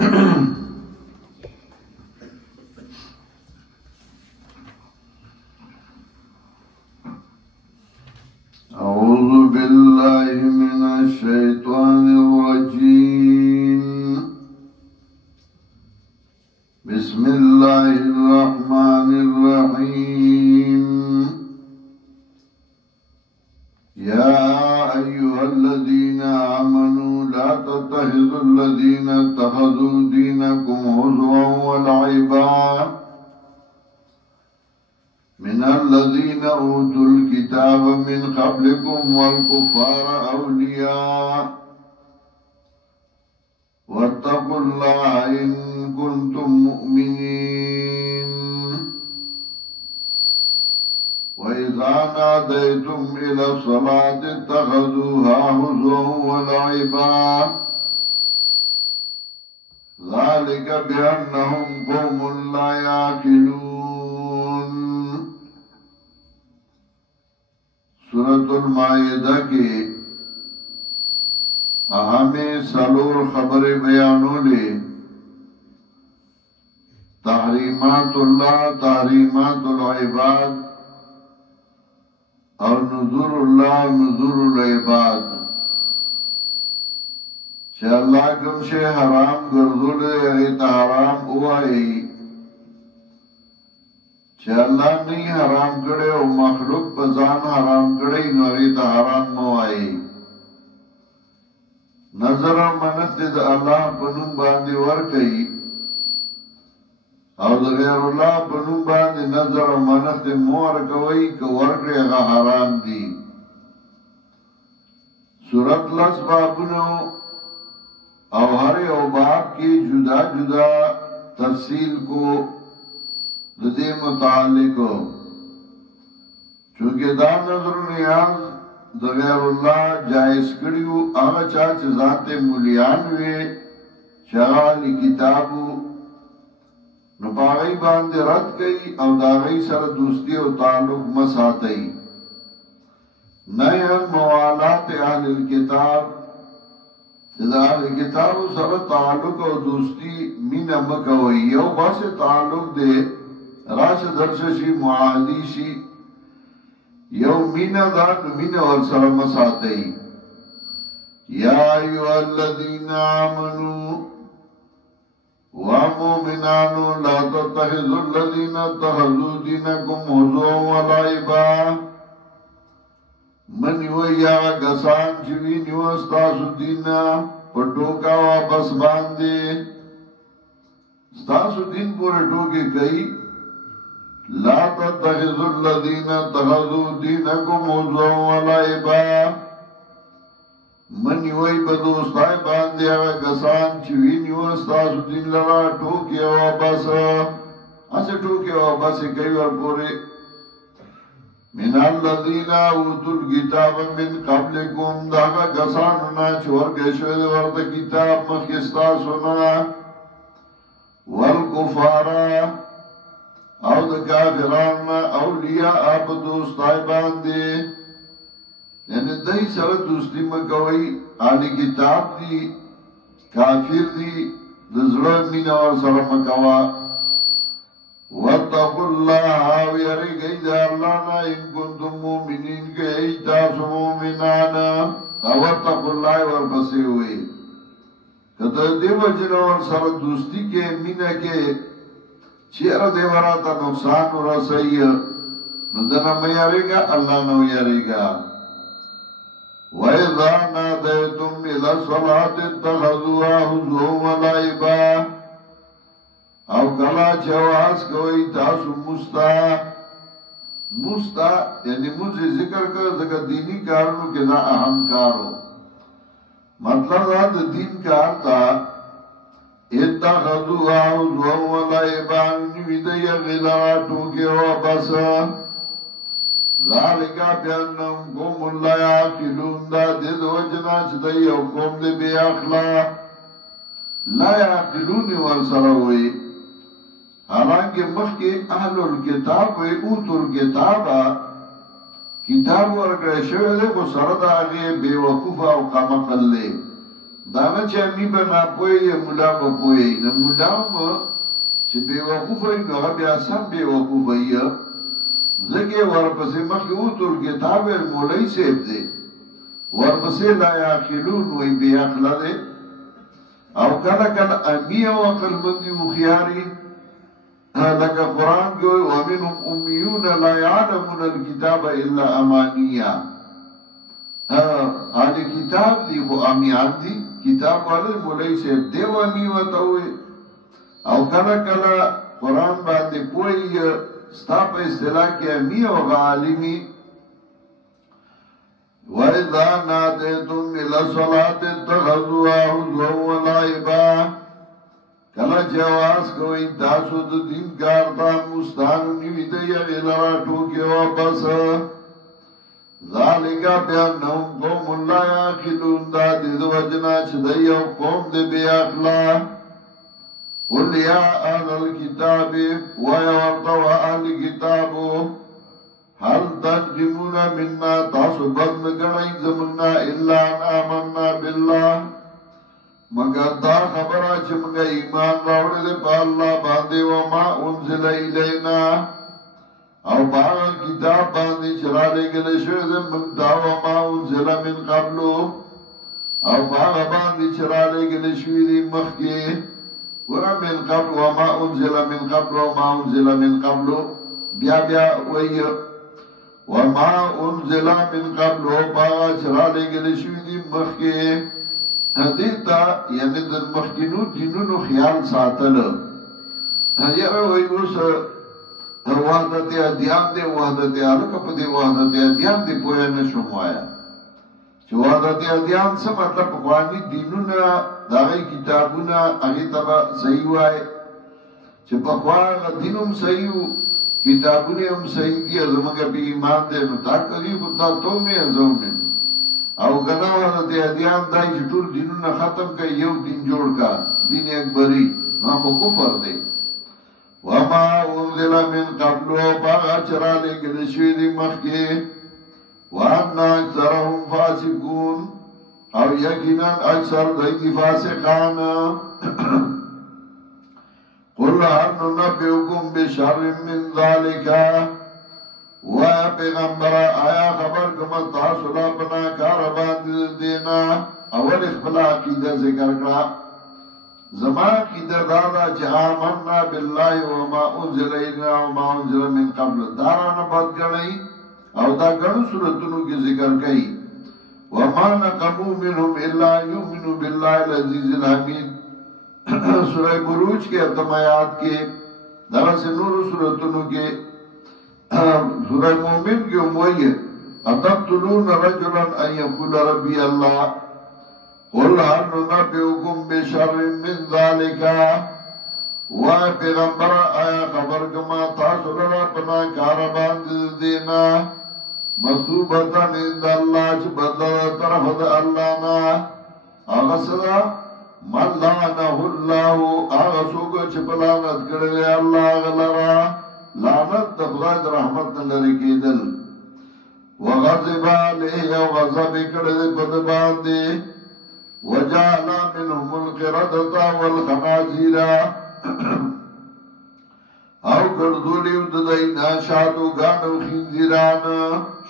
أعوذ بالله من الشيطان الرجيم. بسم الله الرحمن الرحيم. يا أيها الذين آمنوا لا تتخذوا الذين اتخذوا دينكم هزوا ولعبا من الذين أوتوا الكتاب من قبلكم والكفار أولياء واتقوا الله إن كنتم مؤمنين. وإذا ناديتم إلى الصلاة اتخذوها هزوا ولعبا ذلك بأنهم قوم لا يعقلون. سورة المائدہ کے اہم سلور خبر بیانولے تحریمات اللہ، تحریمات العباد اور نذور اللہ، نذور العباد. چھے اللہ کم سے حرام گردولے غیت حرام اوائی، چھے اللہ نہیں حرام کرے او مخلوق پزان حرام کرے نو غیت حرام موائی. نظر و منسد اللہ پنم باندی ورکی او غیر اللہ پنم باندی نظر و منسد مورکوئی که ورکی اغا حرام دی. سورت لس بابنو او ہر او باب کی جدا جدا تفصیل کو دے متعلق، چونکہ دا نظر نیاز دا غیر اللہ جائز کریو آغا چاچ ذات مولیان وے شغالی کتابو نو پاغی باندے رد کئی او دا غی سر دوستی و تعلق مساتئی. نیان موالات اہل الکتاب دا اہل کتاب سر تعلق و دوستی مین مکوئی یو بس تعلق دے راش درششی معاہدی شی یو مینا دا مینا ورسر مساتئی. یا ایوہ الذین آمنوا ومؤمنانو لا تتخذوا الذین اتخذوا دینکم هزوا ولعبا من یو یا گسان چوی نیو استاسو دینا پٹوکا واپس باندے استاسو دین پورے ٹوکے کئی. لا تتخذوا الذين اتخذوا دينكم هزوا ولعبا من یوئی بدوستائی باندے آگا کسان چوی نیو استاسو دین لرا ٹوکی واپس اسے ٹوکی واپس کئی ور پورے. من الذين اوتوا الكتاب من قبلكم داگا کساننا چور گشوید ورد کتاب مخستاسونا والکفارا او دا کافران اولیاء آپ دوستائی باندے یعنی دائی سر دوستی مکوئی آلی کتاب دی کافر دی دزرہ مین اور سر مکوا. واتقوا اللہ ویاری گئی دا اللہ نا ان کنتم مومنین کے ایتاس مومنانا واتقوا اللہ ورپسے ہوئی کتا دیو جنور سر دوستی کے مینہ کے چیر دیوراتا نقصان رسائی ندنا میارے گا اللہ نو یارے گا. وَإِذَا نَادَيْتُمْ إِلَى الصَّلَاةِ اتَّخَذُوهَا هُزُوًا وَلَعِبًا او کلا چواز کوئی تاسو مستا یعنی مجھے ذکر کر ذکر دینی کارنو کے دا اہم کارو مطلب دا دین کار تا اتخذوها هزوا ولعبا نویدی غلاتو کے واپس ذالکا بیانم قوم لا یعقلون دا دید وجنا چدئی او قوم دے بے اخلاق لا یعقلون ورسروئی. حالانکہ مخ کے اہل الکتاب وی اوتو الکتابا کتاب ورکڑے شوئے دے کو سرد آگے بے وقوفا و قمقل لے دانا چې امی به ناپوهی مولا به پوهی نه مولا هم چې بېوقوفه وي نو هغه بیا سم بېوقوفه وي ځکه ورپسې مخکې اوتل کتاب مولوي صاحب دی ورپسې لا یعقلون وایي بې عقله دی او کله کله امی او عقلمند دي هوښیاري لکه قرآن کې وایي ومنهم امیون لا یعلمون الکتاب الا امانیه اهل کتاب دي خو امیان دي کتاب والے مولوی صاحب دیو امی ورته وایي او کله کله قرآن باندې پوهیږي ستا په اصطلاح کې امی او عالمي وَإِذَا نَادَيْتُمْ إِلَى الصَّلَاةِ اتَّخَذُوهَا هُزُوًا وَلَعِبًا کله چې आवाज کوئ تاسو د دین کار ته مستان نیوي دی هغې لره ټوکې واپس ذَلِكَ بِأَنَّهُمْ قَوْمٌ لَا يَعْقِلُونَ دا د دې وجه نه چې دی یو قوم دی بې عقله قل یا اهل الكتاب ویا ورته اهل کتابو هل تقدمون منا تاسو بد نگنئ زمنا الا ان آمنا بالله مگر دا خبره چې موږ ایمان راوړل په الله باندې و ما انزل الینا او باغ کتاب باندې چې را لېږل شوی دی موږ دا و ما انزل من قبلو او باغ باندې چې را لېږل شوي دي مخکې ورا من قبل وما انزل من قبل وما انزل من قبل بیا بیا وی وما انزل من قبل باغ چرا لګل شوی دی مخکې دیتا یعنی د مخکینو دینونو خیال ساتل یاره وی اوس وحدت ادیان دی وحدت الک په دی وحدت ادیان دی پوهه نشم وایا چې وحدت ادیان څه مطلب قوانین دینونه داغی کتابونه اگه تبا صحیح وای چه پخوان دینم صحیح کتابونه هم صحیح دی ازمانگا پی ایمان دی نو تا کری خودتا تو می ازو می او گناوانا دی ادیان دای چه طول دینونه ختم که یو دین جوڑ کا دین اکبری نامو کفر دی وما انزل من قبلو باغا چرا لگل شوی دی مخی وانا اکثرهم فاسقون او یقینا اکثر دی فاسقان قل هل ننبئکم بشر من ذالک و پیغمبر آیا خبر کم تاسو لا پنا کار باندې دینا اول خپل عقیده ذکر کړه زما عقیده دا چې آمنا بالله وما انزل الینا وما انزل من قبل دارانه بد غړی او دا ګڼو سورتونو کې ذکر کړي وما نقموا منهم الا يؤمنوا بالله العزيز الحميد سورہ بروج کے اتم آیات کے درس نور سورتونو کے سورہ مومن کے اموئی اتقتلون رجلا ان يقول ربي الله قل هل ننبئكم بشر من ذلك و پیغمبر آیا خبر کما تاسو لرا پنا کاربان دینا مصوبتا عند اللہ چھ بدل طرف دا اللہ نا آغا صدا من لعنه اللہ آغا سوگا چھ پلانت کردے اللہ غلرا لعنت دا خدای دا رحمت نلرکی دل وغضب علیہ و غضب کردے بدبان دے وجعل منهم القردة والخنازير او ګرځولیو د داینا شادو غانو خنزیران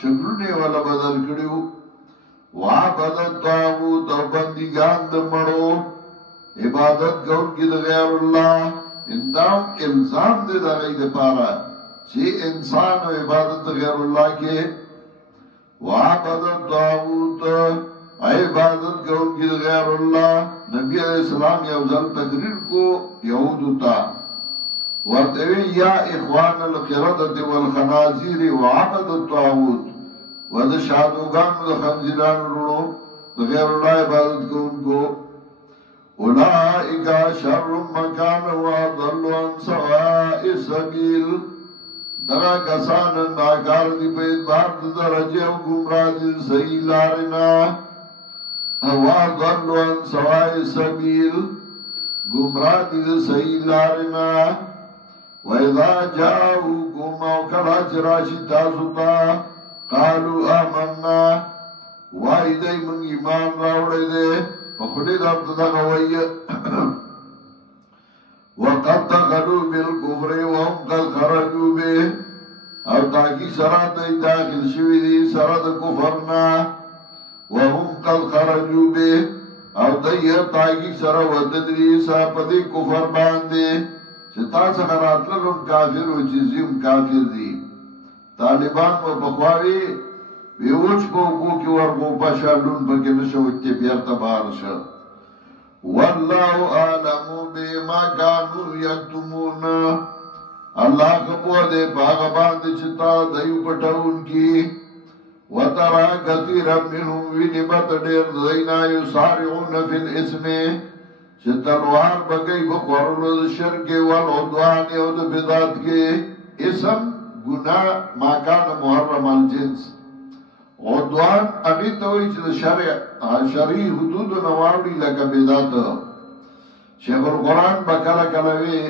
شکرونه ولا بدل کړیو وا بدل تاو د بندګان د مړو عبادت کوم کې د غیر الله اندام الزام دې دغې د پاره چې انسان او عبادت غیر الله کې وا بدل تاو عبادت کوم کې غیر الله نبی علیہ السلام یو ځل تقریر کو یهودو ته ورته یا اخوان القردة والخنازير وعبد الطاغوت ود شادوغان د خنزیران ورو غیر الله عبادت کوونکو اولئک شر مکان وضل عن سواء السبيل دغه کسان ناکار دی په اعتبار د درجه او گمراه دي صحیح لارنا وضل عن سواء السبيل گمراه دي صحیح لارنا وَإِذَا جَاءُوكُمْ أَوْ كَلَا چراشی تاسوتا قَالُوا آمَنَّا وَإِذَا من ایمان راوڑے دے فخلی دغوی وقد دخلوا بالکفر وهم قد خرجوا به او تاکی سرا دی داخل شوی دی سرا د کفرنا وهم قد خرجوا به او دی تاکی سرا وددری سا پدی کفر بانده چه تا سخراتلن کافر و چیزیم کافر دی طالبان و بخواوی ویوچ کو کی ورگو پاشالون پکی نشوتی بیرتا بارشا واللہ آلمو بیما کانو یکتمون اللہ کبو دے پاغبان دے چتا دیو پٹاون کی وطرا کثیرا منہم وینبت دیر دینا یسارعون فی الاسم چتلوار بگئی بخورلو شرک والعدوان او دے بدات کے اسم گناہ ماکان محرم الجنس عدوان اگی توی چه شرعی حدود نواولی لکا بیدات شیخ القرآن بکلا کلوی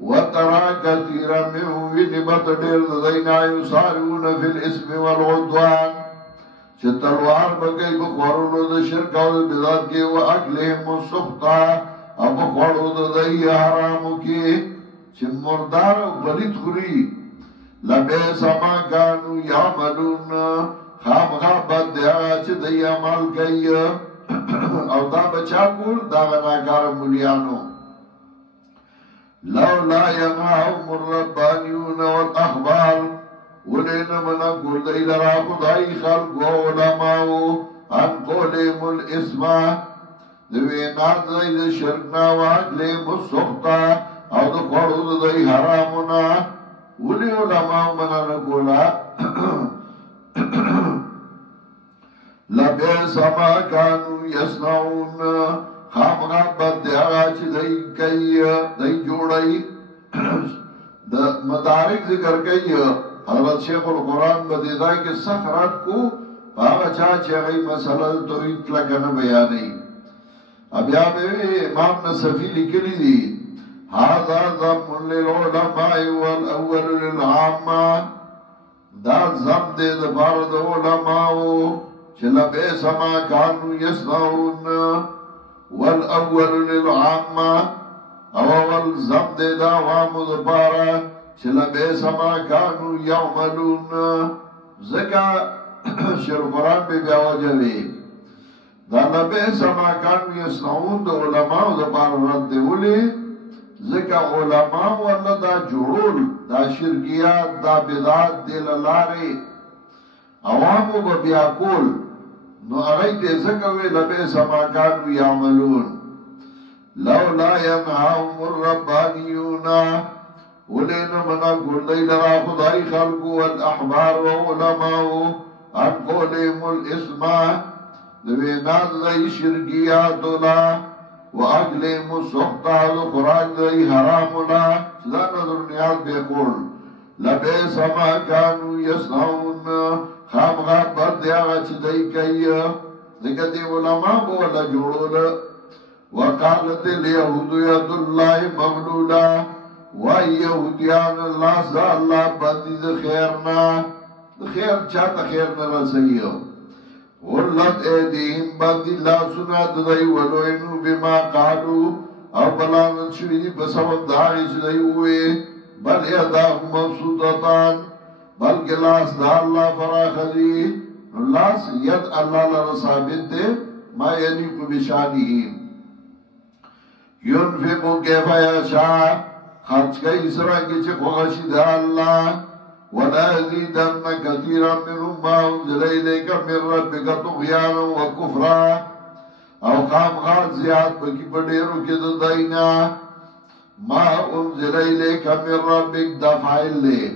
وَتَرَا كَثِيرًا مِنْهُمْ وِنِبَتَ دِرْ دَيْنَا يُسَارِعُونَ فِي الْإِسْمِ وَالْعُدْوَانِ چه تلوار بگئی بخورلو دا شرک و بیدات کے وَأَكْلِهِمُ السُّخْطَا او بخورلو دا دی حرامو کے چه مردار و بلید خوری لَبِئْسَ مَا كَانُوا يَعْمَلُونَ خام بد دیا چه دی عمل کئی او دا بچا کول دا غناکار مولیانو لولا ینہاهم الربانیون والاخبار ولین منا کول دی لرا خدای خلق و علماء ان قولیم الاسما دوینات دی شرکنا واقلیم السخطا او دا قرد دی حرامنا ولی علماء منا نکولا لبیس ما کانو یسنعون خامغا بد دیاغا چی دی کئی دی جوڑی مدارک ذکر کئی حضرت شیخ القرآن بدیدائی کے سخرات کو پاگا چاہ چاہی مسئلہ توحید لکن بیانی اب یہاں میں امام نصفی لکلی دی هذا ضم للعلماء والاول للعامة دا ضم دے دفارد علماء چلا بیس ما کانو یسنعون والاول للعامة اول ضم دے دا عوام دفارا چلا بیس ما کانو یعملون زکا شیر قرآن بے بیاوجہ وی دا لبیس ما کانو یسنعون دا علماء دفارا رد دے ولی ذکا علماء والا دا جرول دا شرکیات دا بدعات دل لارے عوامو ببیا کول نو اغیت ذکوی لبیس ما کانو یعملون لولا ینہاهم الربانیون ولین منا کل دی لرا خدای خلقو والاحبار و علماء ان قولیم الاسما دوینات دی شرکیاتولا وَأَقْلِمُ السُّخْطَةَ وَخُرَاجْ دَئِ حَرَامُنَا چدا نظر نیاز بے خور لَبِئْسَ مَا كَانُوا يَصْنَعُونَ خامغا بد دیاغا چدائی کئی ذکر علماء بولا جوڑول وَقَالَتِ الْيَهُودُ يَدُ اللَّهِ مَغْلُولًا وَيَهُودِيَانَ اللَّهِ سَا اللَّهِ بَدِّ دَ خیرنا خیر چاہتا خیرنا رسائیو غلط ایدیهم باندی اللہ سنا ددائی ولوینو بما قالو او بلانت شویدی بسبب داغی چدائی ہوئے بل یداهم مبسوطتان بلکہ لاس دا اللہ فراخ دی لاس ید اللہ لرسابت دے ما یلیقو بشانیهم ينفقو کیفا یشاء خرچ کئی سرانگی چه خوغشی دا اللہ وَلَا يَزِيدَنَّ كَثِيرًا مِّنْهُمْ مَا أُنزِلَ إِلَيْكَ مِنْ رَبِّكَ طُغْيَانًا وَكُفْرًا او خامخا زیاد بکی پڑیرو کی دائنا ما انزل الیک من ربک دا فائل لے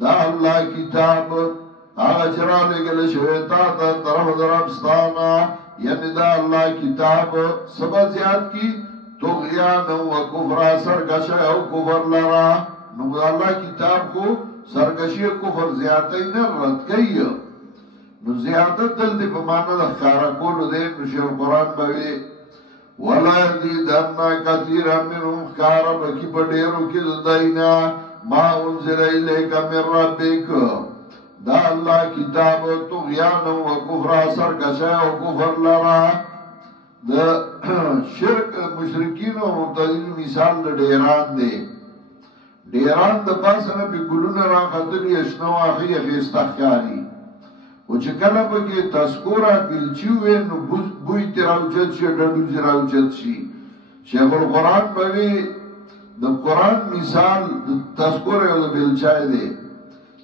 دا اللہ کتاب آغا چرا لے گلے شویتا دا طرف درمستانا یعنی دا اللہ کتاب سبا زیاد کی طغیانا و کفرا سرکشا او کفر لرا نو اللہ کتاب کو سرکشی کفر زیادتی نه رد کئی نو زیادت دل دی پمانا دا خارا کولو دے نو شیر قرآن بوی وَلَا يَزِيدَنَّ كَثِيرًا مِّنْهُمْ خَارَ بَكِ بَدِيرُ كِ دَدَيْنَا مَا أُنزِلَ إِلَيْكَ مِنْ رَبِّكَ دا اللہ کتاب طغیانا و کفر سرکشا و کفر لرا د شرک مشرکین او مبتدین مثال د ډیران دی. ډیران د پاسه نه په ګلونه راخدلی اشنو اخی خستخیاری او چې کله به کې تذکرہ بلچوي نو بوی تراوچت شي ډډو زراوچت شي. شیخ القرآن بوي د قرآن مثال د تذکرہ او د بلچای دی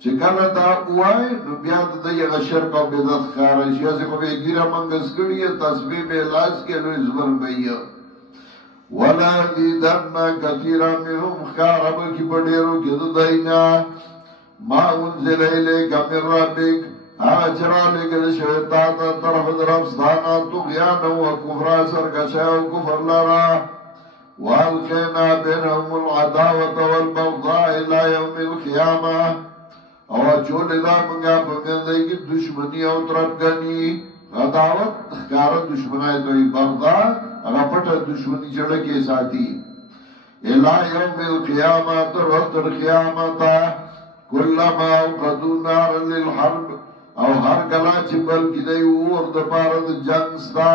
چې کله دا وای نو بیا د دغه شرک او بدعت ښکارا شي. چې خو به ګیره منګس کړی تسبیح به لاس کې لوی زبر بیا ولا ذیدن کثیرا منهم خارب کی بډیرو کې د داینا ما انزل الیک من ربک اجرا لګل شوی تا ته طرف درف ستانه طغیان او کفر سرکشه او کفر لرا والقینا بینهم العداوة والبغضاء الى یوم القیامه او چول دا منگا پمندائی کی دشمنی او تربگنی غداوت اخکار دشمنائی توی بغضا اگا پتا دشمنی چڑکی ساتی الہ یوم القیامت وقت القیامتا کلما اوقدو نارا للحرب او هر کلا چپل کی دی اور دپارد جنگستا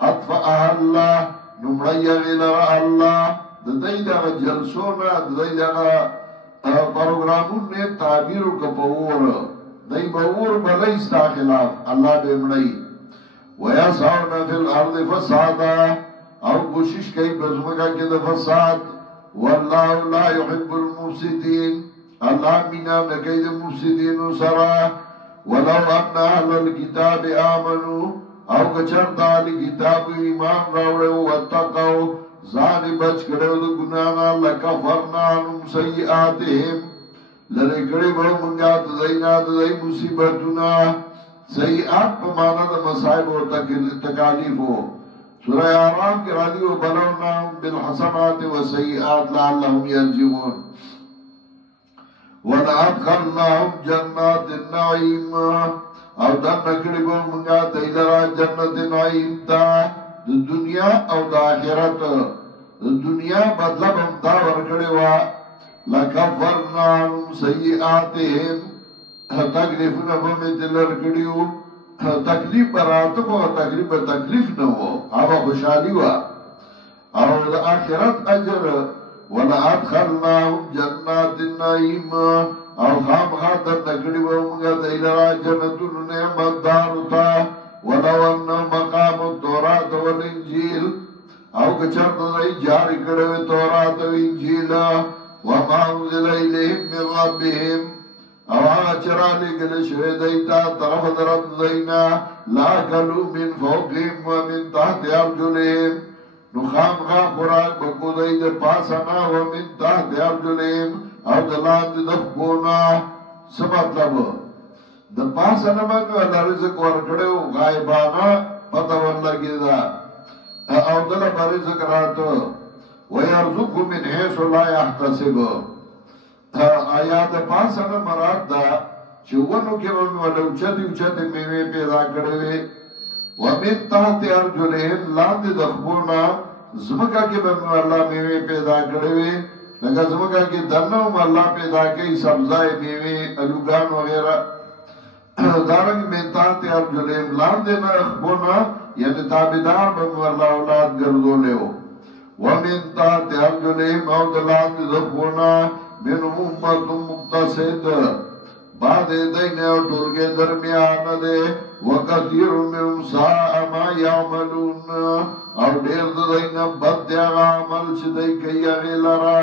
اطفأها اللہ نمڑی غلر اللہ دی دا جلسونا دی دا پروگرامون نے تعبیرو کپاور دی باور بلیستا خلاف اللہ بیمنائی ویسعون فی الارض فسادا او کوشش کئی بزمکا کی دا فساد واللہ لا يحب المفسدین اللہ مینا نکی دا مفسدین سرا ولو ان اہل الكتاب آمنو او کچرد آلی کتاب ایمان راوڑے واتقو زانی بچ کرے دو گنانا لکفرنا عنهم سیئاتهم لرے کڑی بڑو منگا ددائینا ددائی مصیبتنا سیئات پا مانا دا مصائب و تکالیف ہو. سورہ آرام کی رادی و بلوناهم بالحسنات و سیئات لعلهم یرجعون ولأدخلناهم جنات النعیم او دن نکڑی بڑو منگا دیلرا جنت نعیم تا دنیا او د آخرت. دنیا بدلب هم دا ورکڑی وا لکفرنا عنهم سیئاتهم تکلیفنا بمیت لرکڑیو تکلیف براتو و تکلیف نو آبا خوشحالی وا او د آخرت اجر ولأدخلناهم جنات النعیم او خام خاطر نکڑی ومگا دیلرا جنتون نعمت دارتا ولو ان مقام التوراة والانجیل او کچر دائی جاری کڑوی تورات و انجیل وما انزل الیہم من ربهم او آغا چرالی گلشوی دیتا طرف درب دینا لا کلو من فوقهم ومن تحت ارجلهم نخام خا خوراک بکو دی در پاسنا ومن تحت ارجلهم او دلان دی دفکونا سمطلب د پاسه نه باندې الله رزق ورکړو غایبانا پته ورلګی دا او دله رزق راته ويرزق من حيث لا يحتسب. آیات پاسه نه مراد دا چې ونو کې ولو چدي میوه پیدا کړې ومن تحت ارجلهم لاندې د خبرنا زمکا کې به الله میوه پیدا کړې لکه زمکا کې دنو الله پیدا کوي سبزای میوه الوګان وغیرہ دارنگ منتان تیار جلیم لان دینا اخبونا یعنی تابدار بمو اللہ اولاد گردو لیو ومنتان تیار جلیم او دلان دی دخبونا من امت مقتصد بعد دین او ٹولگے درمیان دے وکثیر من ساء ما یعملون او دیر دین بد دیغا عمل چدئی کئی اغیلرا